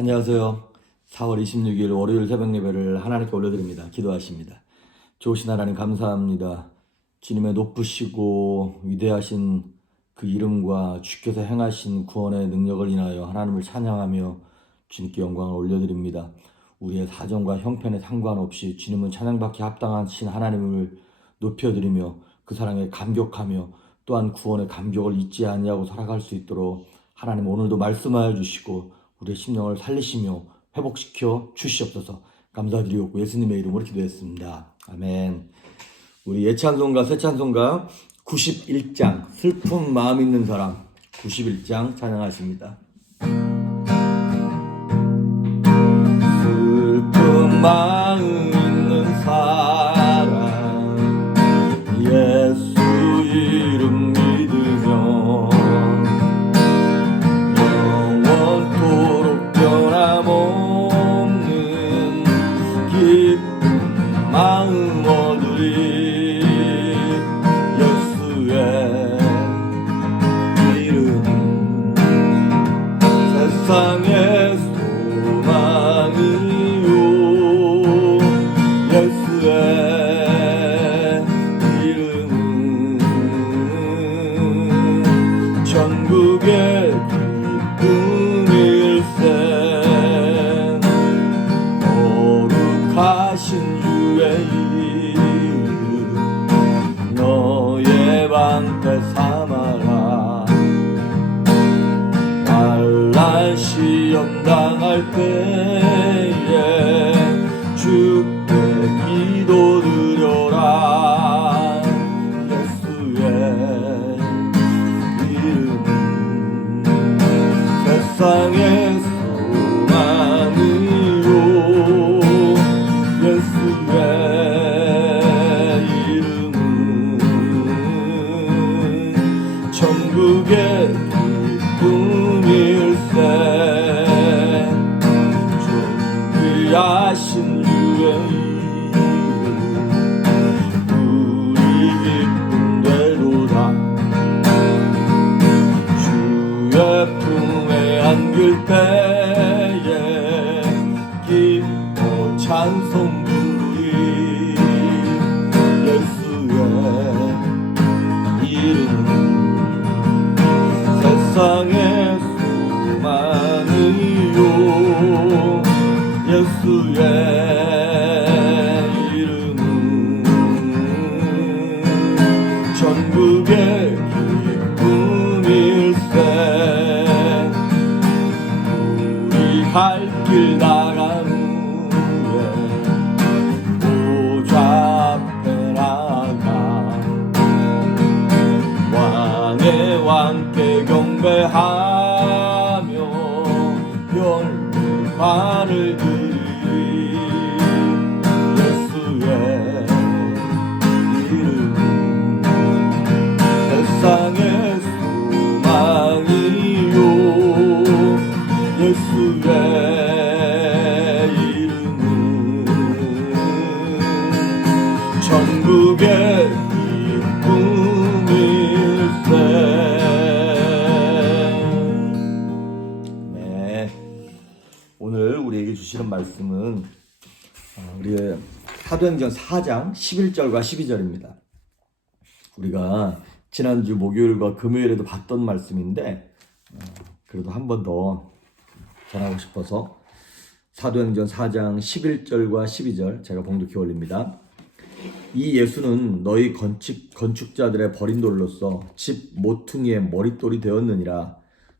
안녕하세요. 4월 26일 월요일 새벽 예배를 하나님께 올려드립니다. 기도하십니다. 좋으신 하나님 감사합니다. 주님의 높으시고 위대하신 그 이름과 주께서 행하신 구원의 능력을 인하여 하나님을 찬양하며 주님께 영광을 올려드립니다. 우리의 사정과 형편에 상관없이 주님은 찬양받기 합당하신 하나님을 높여드리며 그 사랑에 감격하며 또한 구원의 감격을 잊지 아니하고 살아갈 수 있도록 하나님 오늘도 말씀하여 주시고 우리의 심령을 살리시며 회복시켜 주시옵소서. 감사드리옵고 예수님의 이름으로 기도했습니다. 아멘. 우리 예찬송가 새찬송가 91장 슬픈 마음 있는 사람 91장 찬양하십니다. 슬픈 마음 있는 사람 예수 이름 믿으며 영원토록 변함없는 기쁜 마음 얻으리. 예수의 이름 세상의 소망이요. 예수의 이름은 전국의 기쁨일세. 거룩하신 주의 이름 너의 방패 삼아라. 환난 시험 당할 때에 주께 기도드려라. 예수의 이름은 세상의 소망이요. 예수의 이름은 천국의 기쁨일세. 존귀하신 주의 이름 우리 기쁨 되도다. 주의 품에 안길 때에 기뻐 찬송 부르리. 예수의 이름은 세상의 소망이요. 예수의 이름은 전국의 기쁨일세. 우리 갈 길 나간 후에 보좌 앞에 나가 왕의 왕께 경배하며 열반을 드리리. 예수의 이름은 세상의 소망이요. 예수의 이름은 전국의 기쁨일세. 오늘 우리에게 주시는 말씀은 우리의 사도행전 4장 11절과 12절입니다. 우리가 지난주 목요일과 금요일에도 봤던 말씀인데 그래도 한 번 더 전하고 싶어서 사도행전 4장 11절과 12절 제가 봉독해 올립니다. 이 예수는 너희 건축자들의 버린 돌로서 집 모퉁이의 머릿돌이 되었느니라.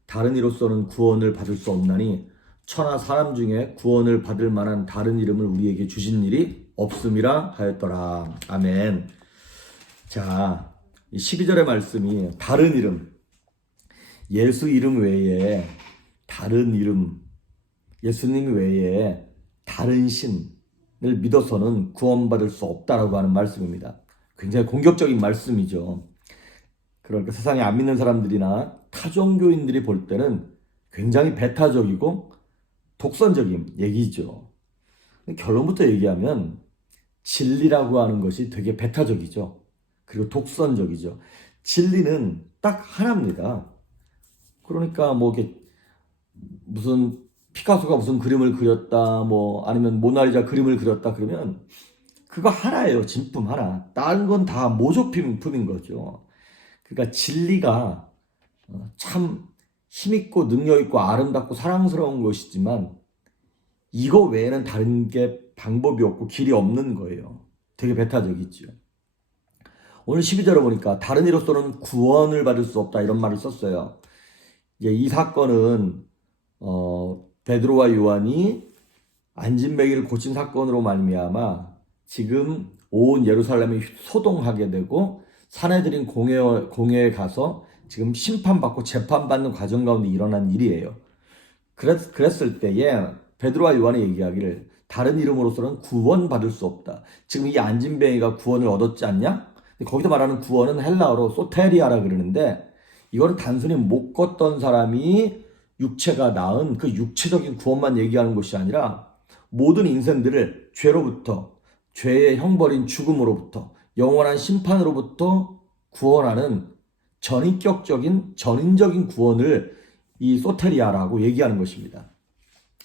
다른 이로서는 구원을 받을 수 없나니 천하 사람 중에 구원을 받을 만한 다른 이름을 우리에게 주신 일이 없음이라 하였더라. 아멘. 자, 이 12절의 말씀이 다른 이름, 예수 이름 외에 다른 이름, 예수님 외에 다른 신을 믿어서는 구원받을 수 없다라고 하는 말씀입니다. 굉장히 공격적인 말씀이죠. 그러니까 세상에 안 믿는 사람들이나 타종교인들이 볼 때는 굉장히 배타적이고 독선적인 얘기죠. 결론부터 얘기하면 진리라고 하는 것이 되게 배타적이죠. 그리고 독선적이죠. 진리는 딱 하나입니다. 그러니까 뭐 이게 무슨 피카소가 무슨 그림을 그렸다, 뭐 아니면 모나리자 그림을 그렸다 그러면 그거 하나예요. 진품 하나. 다른 건 다 모조품인 거죠. 그러니까 진리가 참 힘있고 능력있고 아름답고 사랑스러운 것이지만 이거 외에는 다른 게 방법이 없고 길이 없는 거예요. 되게 배타적이죠. 오늘 12절에 보니까 다른 이로서는 구원을 받을 수 없다 이런 말을 썼어요. 이제 이 사건은 베드로와 요한이 안진뱅이를 고친 사건으로 말미암아 지금 온 예루살렘이 소동하게 되고 사내들인 공회에 가서 지금 심판받고 재판받는 과정 가운데 일어난 일이에요. 그랬을 때에 베드로와 요한이 얘기하기를 다른 이름으로서는 구원받을 수 없다. 지금 이 안진뱅이가 구원을 얻었지 않냐? 거기서 말하는 구원은 헬라어로 소테리아라 그러는데 이거는 단순히 못 걷던 사람이 육체가 나은 그 육체적인 구원만 얘기하는 것이 아니라 모든 인생들을 죄로부터 죄의 형벌인 죽음으로부터 영원한 심판으로부터 구원하는 전인적인 구원을 이 소테리아라고 얘기하는 것입니다.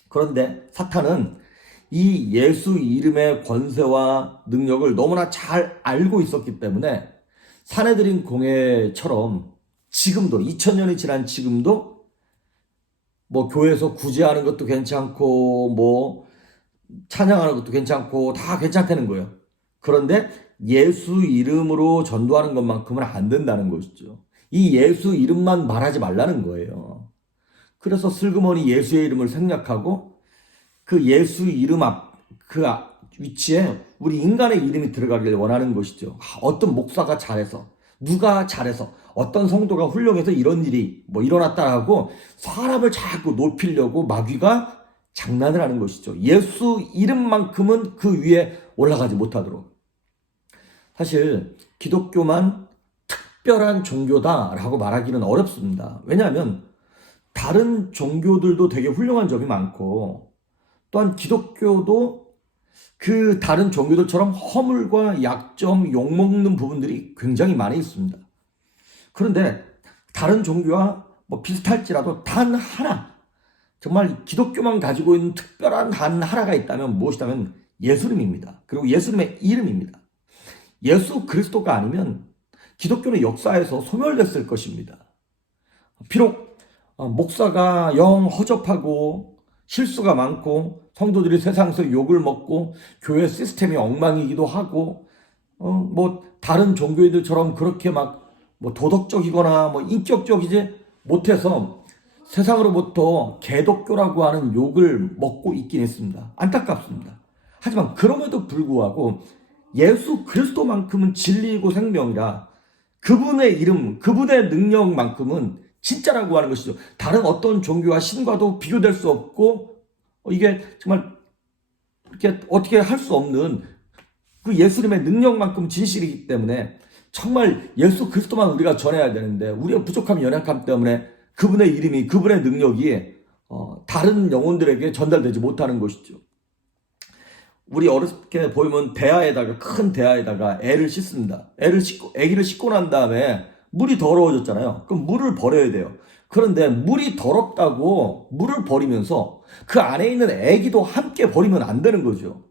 그런데 사탄은 이 예수 이름의 권세와 능력을 너무나 잘 알고 있었기 때문에 사내들인 공회처럼 지금도 2000년이 지난 지금도 뭐 교회에서 구제하는 것도 괜찮고 뭐 찬양하는 것도 괜찮고 다 괜찮다는 거예요. 그런데 예수 이름으로 전도하는 것만큼은 안 된다는 것이죠. 이 예수 이름만 말하지 말라는 거예요. 그래서 슬그머니 예수의 이름을 생략하고 그 예수 이름 그 위치에 우리 인간의 이름이 들어가길 원하는 것이죠. 어떤 목사가 잘해서 누가 잘해서 어떤 성도가 훌륭해서 이런 일이 뭐 일어났다라고 사람을 자꾸 높이려고 마귀가 장난을 하는 것이죠. 예수 이름만큼은 그 위에 올라가지 못하도록. 사실 기독교만 특별한 종교다라고 말하기는 어렵습니다. 왜냐하면 다른 종교들도 되게 훌륭한 점이 많고 또한 기독교도 그 다른 종교들처럼 허물과 약점, 욕먹는 부분들이 굉장히 많이 있습니다. 그런데 다른 종교와 뭐 비슷할지라도 단 하나, 정말 기독교만 가지고 있는 특별한 단 하나가 있다면 무엇이냐면 예수님입니다. 그리고 예수님의 이름입니다. 예수 그리스도가 아니면 기독교는 역사에서 소멸됐을 것입니다. 비록 목사가 영 허접하고 실수가 많고 성도들이 세상에서 욕을 먹고 교회 시스템이 엉망이기도 하고 뭐 다른 종교인들처럼 그렇게 막 뭐 도덕적이거나 뭐 인격적이지 못해서 세상으로부터 개독교라고 하는 욕을 먹고 있긴 했습니다. 안타깝습니다. 하지만 그럼에도 불구하고 예수 그리스도만큼은 진리이고 생명이라 그분의 이름, 그분의 능력만큼은 진짜라고 하는 것이죠. 다른 어떤 종교와 신과도 비교될 수 없고 이게 정말 이렇게 어떻게 할 수 없는 그 예수님의 능력만큼 진실이기 때문에 정말 예수 그리스도만 우리가 전해야 되는데 우리의 부족함, 연약함 때문에 그분의 이름이, 그분의 능력이 다른 영혼들에게 전달되지 못하는 것이죠. 우리 어렵게 보이면 큰 대야에다가 애를 씻습니다. 애기를 씻고 난 다음에 물이 더러워졌잖아요. 그럼 물을 버려야 돼요. 그런데 물이 더럽다고 물을 버리면서 그 안에 있는 애기도 함께 버리면 안 되는 거죠.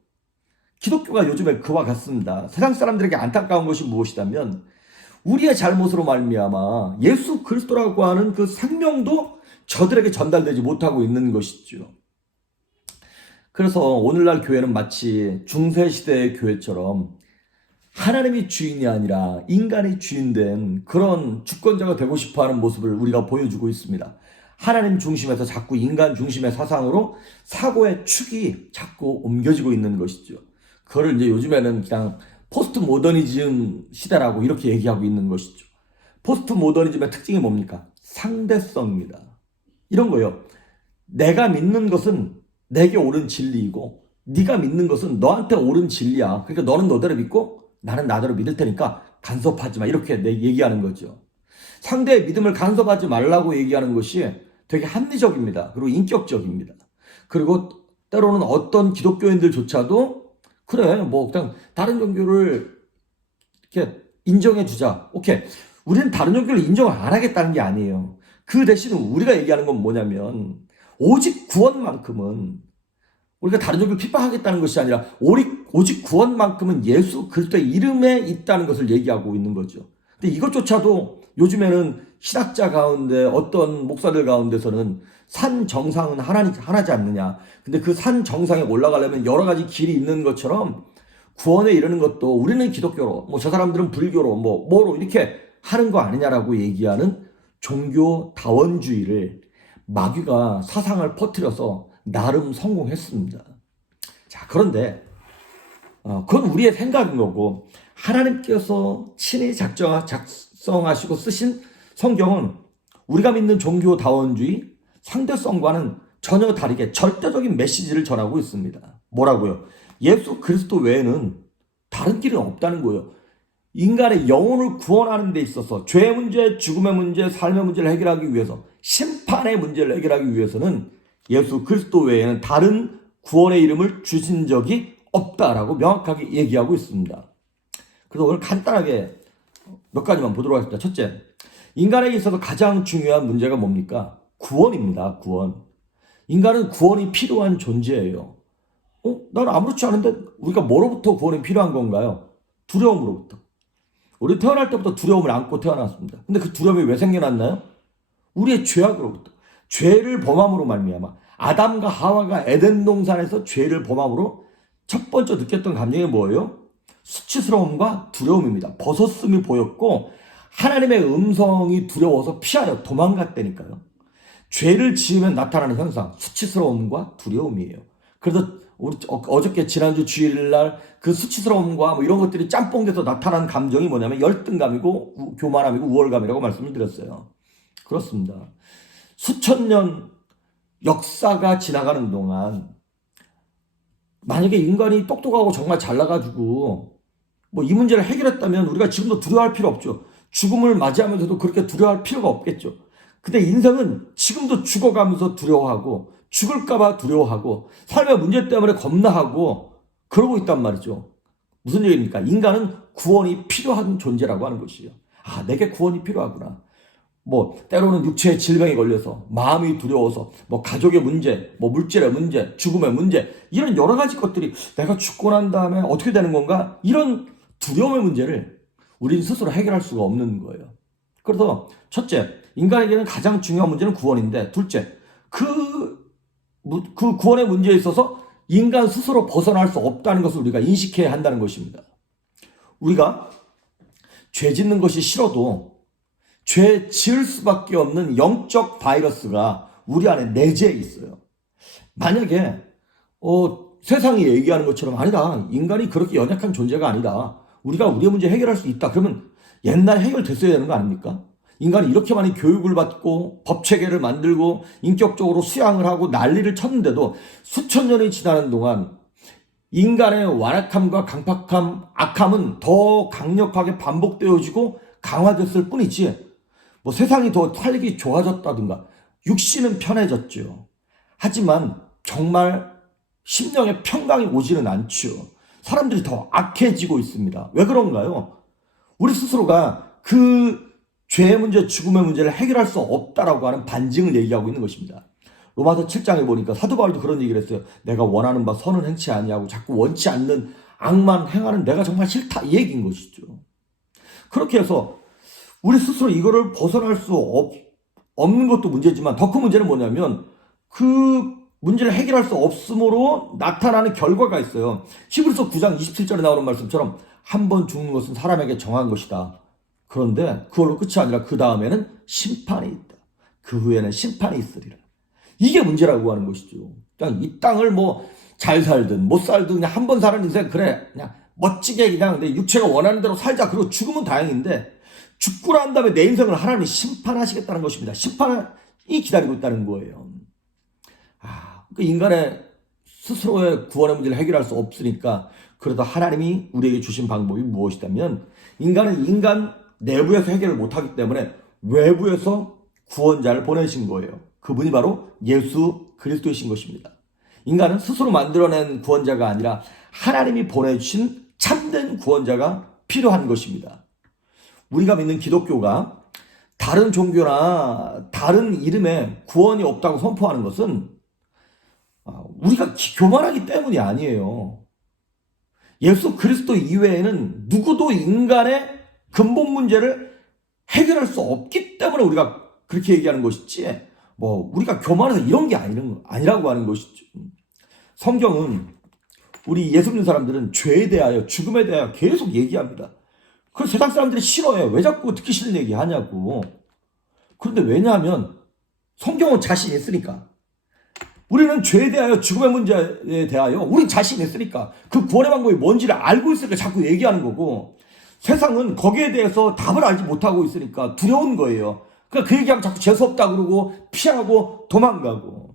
기독교가 요즘에 그와 같습니다. 세상 사람들에게 안타까운 것이 무엇이냐면 우리의 잘못으로 말미암아 예수 그리스도라고 하는 그 생명도 저들에게 전달되지 못하고 있는 것이죠. 그래서 오늘날 교회는 마치 중세시대의 교회처럼 하나님이 주인이 아니라 인간이 주인된 그런 주권자가 되고 싶어하는 모습을 우리가 보여주고 있습니다. 하나님 중심에서 자꾸 인간 중심의 사상으로 사고의 축이 자꾸 옮겨지고 있는 것이죠. 그거를 이제 요즘에는 그냥 포스트 모더니즘 시대라고 이렇게 얘기하고 있는 것이죠. 포스트 모더니즘의 특징이 뭡니까? 상대성입니다. 이런 거요. 내가 믿는 것은 내게 옳은 진리이고 네가 믿는 것은 너한테 옳은 진리야. 그러니까 너는 너대로 믿고 나는 나대로 믿을 테니까 간섭하지 마. 이렇게 얘기하는 거죠. 상대의 믿음을 간섭하지 말라고 얘기하는 것이 되게 합리적입니다. 그리고 인격적입니다. 그리고 때로는 어떤 기독교인들조차도 그래 뭐 그냥 다른 종교를 이렇게 인정해 주자. 오케이. 우리는 다른 종교를 인정을 안 하겠다는 게 아니에요. 그 대신 우리가 얘기하는 건 뭐냐면 오직 구원만큼은 우리가 다른 종교를 핍박하겠다는 것이 아니라 오직 구원만큼은 예수 그리스도의 이름에 있다는 것을 얘기하고 있는 거죠. 근데 이것조차도 요즘에는 신학자 가운데 어떤 목사들 가운데서는 산 정상은 하나지 않느냐. 근데 그 산 정상에 올라가려면 여러 가지 길이 있는 것처럼 구원에 이르는 것도 우리는 기독교로, 저 사람들은 불교로, 뭐로 이렇게 하는 거 아니냐라고 얘기하는 종교 다원주의를 마귀가 사상을 퍼뜨려서 나름 성공했습니다. 자, 그런데 그건 우리의 생각인 거고 하나님께서 친히 작성하시고 쓰신 성경은 우리가 믿는 종교 다원주의 상대성과는 전혀 다르게 절대적인 메시지를 전하고 있습니다. 뭐라고요? 예수 그리스도 외에는 다른 길은 없다는 거예요. 인간의 영혼을 구원하는 데 있어서 죄의 문제, 죽음의 문제, 삶의 문제를 해결하기 위해서, 심판의 문제를 해결하기 위해서는 예수 그리스도 외에는 다른 구원의 이름을 주신 적이 없다라고 명확하게 얘기하고 있습니다. 그래서 오늘 간단하게 몇 가지만 보도록 하겠습니다. 첫째, 인간에게 있어서 가장 중요한 문제가 뭡니까? 구원입니다. 구원. 인간은 구원이 필요한 존재예요. 나는 아무렇지 않은데 우리가 뭐로부터 구원이 필요한 건가요? 두려움으로부터. 우리 태어날 때부터 두려움을 안고 태어났습니다. 근데 그 두려움이 왜 생겨났나요? 우리의 죄악으로부터. 죄를 범함으로 말미암아 아담과 하와가 에덴 동산에서 죄를 범함으로 첫 번째 느꼈던 감정이 뭐예요? 수치스러움과 두려움입니다. 벗었음이 보였고 하나님의 음성이 두려워서 피하여 도망갔다니까요. 죄를 지으면 나타나는 현상, 수치스러움과 두려움이에요. 그래서 우리 어저께 지난주 주일날 그 수치스러움과 이런 것들이 짬뽕돼서 나타나는 감정이 뭐냐면 열등감이고 교만함이고 우월감이라고 말씀을 드렸어요. 그렇습니다. 수천 년 역사가 지나가는 동안 만약에 인간이 똑똑하고 정말 잘나가지고 이 문제를 해결했다면 우리가 지금도 두려워할 필요 없죠. 죽음을 맞이하면서도 그렇게 두려워할 필요가 없겠죠. 근데 인생은 지금도 죽어가면서 두려워하고 죽을까봐 두려워하고 삶의 문제 때문에 겁나하고 그러고 있단 말이죠. 무슨 얘기입니까? 인간은 구원이 필요한 존재라고 하는 것이에요. 내게 구원이 필요하구나. 때로는 육체의 질병에 걸려서 마음이 두려워서 가족의 문제, 물질의 문제, 죽음의 문제 이런 여러 가지 것들이 내가 죽고 난 다음에 어떻게 되는 건가? 이런 두려움의 문제를 우리는 스스로 해결할 수가 없는 거예요. 그래서 첫째, 인간에게는 가장 중요한 문제는 구원인데 둘째, 그 구원의 문제에 있어서 인간 스스로 벗어날 수 없다는 것을 우리가 인식해야 한다는 것입니다. 우리가 죄 짓는 것이 싫어도 죄 지을 수밖에 없는 영적 바이러스가 우리 안에 내재해 있어요. 만약에 세상이 얘기하는 것처럼 아니다. 인간이 그렇게 연약한 존재가 아니다. 우리가 우리의 문제 해결할 수 있다. 그러면 옛날에 해결됐어야 되는 거 아닙니까? 인간이 이렇게 많이 교육을 받고 법체계를 만들고 인격적으로 수양을 하고 난리를 쳤는데도 수천 년이 지나는 동안 인간의 완악함과 강팍함, 악함은 더 강력하게 반복되어지고 강화됐을 뿐이지 세상이 더 살기 좋아졌다든가 육신은 편해졌죠. 하지만 정말 심령의 평강이 오지는 않죠. 사람들이 더 악해지고 있습니다. 왜 그런가요? 우리 스스로가 그 죄의 문제, 죽음의 문제를 해결할 수 없다라고 하는 반증을 얘기하고 있는 것입니다. 로마서 7장에 보니까 사도 바울도 그런 얘기를 했어요. 내가 원하는 바 선은 행치 아니하고 자꾸 원치 않는 악만 행하는 내가 정말 싫다 이 얘기인 것이죠. 그렇게 해서 우리 스스로 이거를 벗어날 수 없는 것도 문제지만 더 큰 문제는 뭐냐면 그 문제를 해결할 수 없음으로 나타나는 결과가 있어요. 히브리서 9장 27절에 나오는 말씀처럼 한 번 죽는 것은 사람에게 정한 것이다. 그런데 그걸로 끝이 아니라 그 다음에는 심판이 있다. 그 후에는 심판이 있으리라. 이게 문제라고 하는 것이죠. 그냥 이 땅을 잘 살든 못 살든 그냥 한 번 사는 인생 그래 그냥 멋지게 그냥 내 육체가 원하는 대로 살자. 그리고 죽으면 다행인데 죽고 난 다음에 내 인생을 하나님이 심판하시겠다는 것입니다. 심판이 기다리고 있다는 거예요. 그 인간의 스스로의 구원의 문제를 해결할 수 없으니까 그래도 하나님이 우리에게 주신 방법이 무엇이냐면 인간은 인간 내부에서 해결을 못하기 때문에 외부에서 구원자를 보내신 거예요. 그분이 바로 예수 그리스도이신 것입니다. 인간은 스스로 만들어낸 구원자가 아니라 하나님이 보내주신 참된 구원자가 필요한 것입니다. 우리가 믿는 기독교가 다른 종교나 다른 이름에 구원이 없다고 선포하는 것은 우리가 교만하기 때문이 아니에요. 예수 그리스도 이외에는 누구도 인간의 근본 문제를 해결할 수 없기 때문에 우리가 그렇게 얘기하는 것이지, 우리가 교만해서 이런 게 아니라고 하는 것이죠. 성경은 우리 예수 믿는 사람들은 죄에 대하여, 죽음에 대하여 계속 얘기합니다. 그래서 세상 사람들이 싫어해요. 왜 자꾸 듣기 싫은 얘기 하냐고. 그런데 왜냐하면 성경은 자신 있으니까. 우리는 죄에 대하여, 죽음의 문제에 대하여 우리 자신 있으니까, 그 구원의 방법이 뭔지를 알고 있으니까 자꾸 얘기하는 거고, 세상은 거기에 대해서 답을 알지 못하고 있으니까 두려운 거예요. 그러니까 그 얘기하면 자꾸 재수없다 그러고 피하고 도망가고.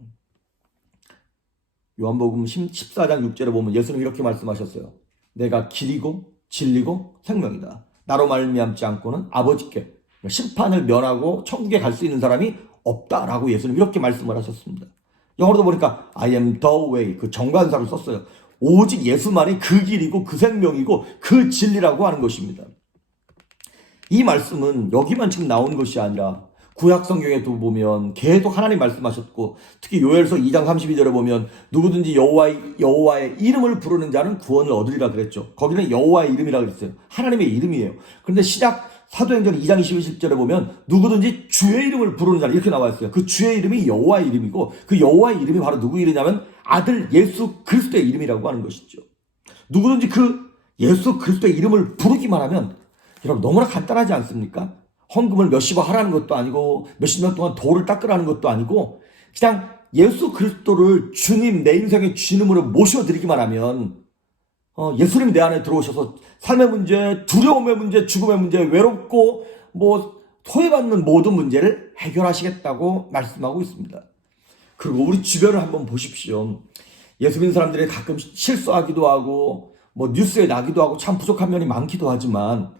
요한복음 14장 6절에 보면 예수님 이렇게 말씀하셨어요. 내가 길이고 진리고 생명이다. 나로 말미암지 않고는 아버지께, 심판을 면하고 천국에 갈 수 있는 사람이 없다라고 예수님 이렇게 말씀을 하셨습니다. 영어로도 보니까 I am the way, 그 정관사를 썼어요. 오직 예수만이 그 길이고 그 생명이고 그 진리라고 하는 것입니다. 이 말씀은 여기만 지금 나온 것이 아니라 구약 성경에도 보면 계속 하나님 말씀하셨고, 특히 요엘서 2장 32절에 보면 누구든지 여호와의 이름을 부르는 자는 구원을 얻으리라 그랬죠. 거기는 여호와의 이름이라 그랬어요. 하나님의 이름이에요. 그런데 시작 사도행전 2장 21절에 보면 누구든지 주의 이름을 부르는 자는, 이렇게 나와 있어요. 그 주의 이름이 여호와의 이름이고, 그 여호와의 이름이 바로 누구 이름이냐면 아들 예수 그리스도의 이름이라고 하는 것이죠. 누구든지 그 예수 그리스도의 이름을 부르기만 하면, 여러분 너무나 간단하지 않습니까? 헌금을 몇십억 하라는 것도 아니고 몇십 년 동안 돌을 닦으라는 것도 아니고, 그냥 예수 그리스도를 주님, 내 인생의 주님으로 모셔드리기만 하면 예수님이 내 안에 들어오셔서 삶의 문제, 두려움의 문제, 죽음의 문제, 외롭고 소외받는 모든 문제를 해결하시겠다고 말씀하고 있습니다. 그리고 우리 주변을 한번 보십시오. 예수 믿는 사람들이 가끔 실수하기도 하고 뉴스에 나기도 하고 참 부족한 면이 많기도 하지만,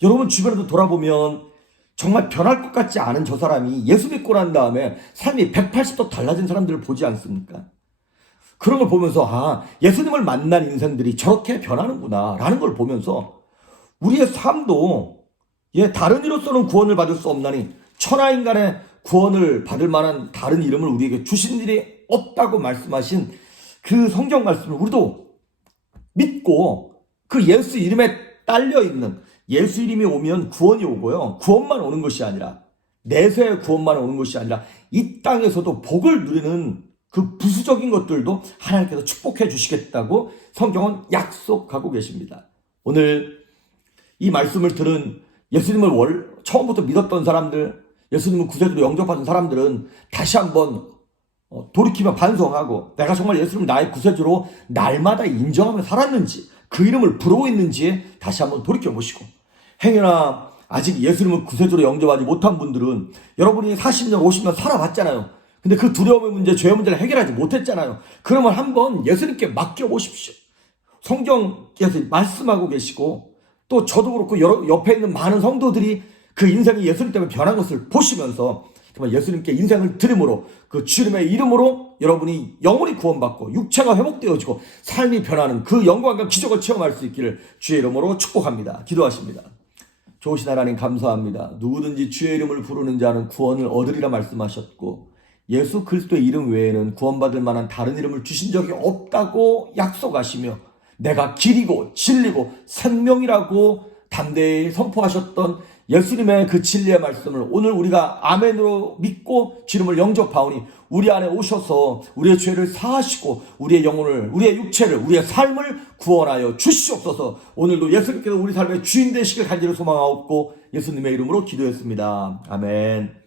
여러분 주변에도 돌아보면 정말 변할 것 같지 않은 저 사람이 예수 믿고 난 다음에 삶이 180도 달라진 사람들을 보지 않습니까? 그런 걸 보면서 예수님을 만난 인생들이 저렇게 변하는구나 라는 걸 보면서 우리의 삶도 다른 이로서는 구원을 받을 수 없나니 천하인간의 구원을 받을 만한 다른 이름을 우리에게 주신 일이 없다고 말씀하신 그 성경 말씀을 우리도 믿고, 그 예수 이름에 딸려있는, 예수 이름이 오면 구원이 오고요, 구원만 오는 것이 아니라, 내세의 구원만 오는 것이 아니라 이 땅에서도 복을 누리는 그 부수적인 것들도 하나님께서 축복해 주시겠다고 성경은 약속하고 계십니다. 오늘 이 말씀을 들은 예수님을 처음부터 믿었던 사람들, 예수님을 구세주로 영접하는 사람들은 다시 한번 돌이키며 반성하고, 내가 정말 예수님을 나의 구세주로 날마다 인정하며 살았는지, 그 이름을 부르고 있는지 다시 한번 돌이켜보시고, 행여나 아직 예수님을 구세주로 영접하지 못한 분들은 여러분이 40년, 50년 살아봤잖아요. 근데 그 두려움의 문제, 죄의 문제를 해결하지 못했잖아요. 그러면 한번 예수님께 맡겨보십시오. 성경께서 말씀하고 계시고, 또 저도 그렇고 옆에 있는 많은 성도들이 그 인생이 예수님 때문에 변한 것을 보시면서 정말 예수님께 인생을 드림으로, 그 주님의 이름으로 여러분이 영혼이 구원받고 육체가 회복되어지고 삶이 변하는 그 영광과 기적을 체험할 수 있기를 주의 이름으로 축복합니다. 기도하십니다. 좋으신 하나님 감사합니다. 누구든지 주의 이름을 부르는 자는 구원을 얻으리라 말씀하셨고, 예수 그리스도의 이름 외에는 구원받을 만한 다른 이름을 주신 적이 없다고 약속하시며, 내가 길이고 진리고 생명이라고 담대히 선포하셨던 예수님의 그 진리의 말씀을 오늘 우리가 아멘으로 믿고 주님을 영접하오니 우리 안에 오셔서 우리의 죄를 사하시고 우리의 영혼을, 우리의 육체를, 우리의 삶을 구원하여 주시옵소서. 오늘도 예수님께서 우리 삶의 주인 되시길 간절히 소망하옵고 예수님의 이름으로 기도했습니다. 아멘.